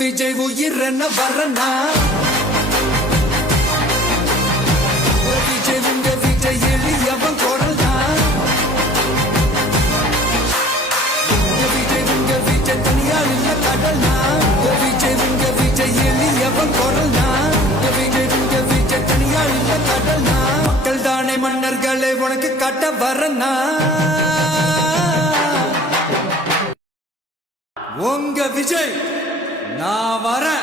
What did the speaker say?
விஜய் உயிரென்ன வரனா விஜய் எளியவன் குரல்னா விஜய் தனியால் இல்ல கடல்னா விஜய் எளியவன் குரல்னா விஜய் தனியால் இல்ல கடல்னா மக்கள் தானே மன்னர்களே உனக்கு காட்ட வரனா உங்க விஜய் நான் வரேன்.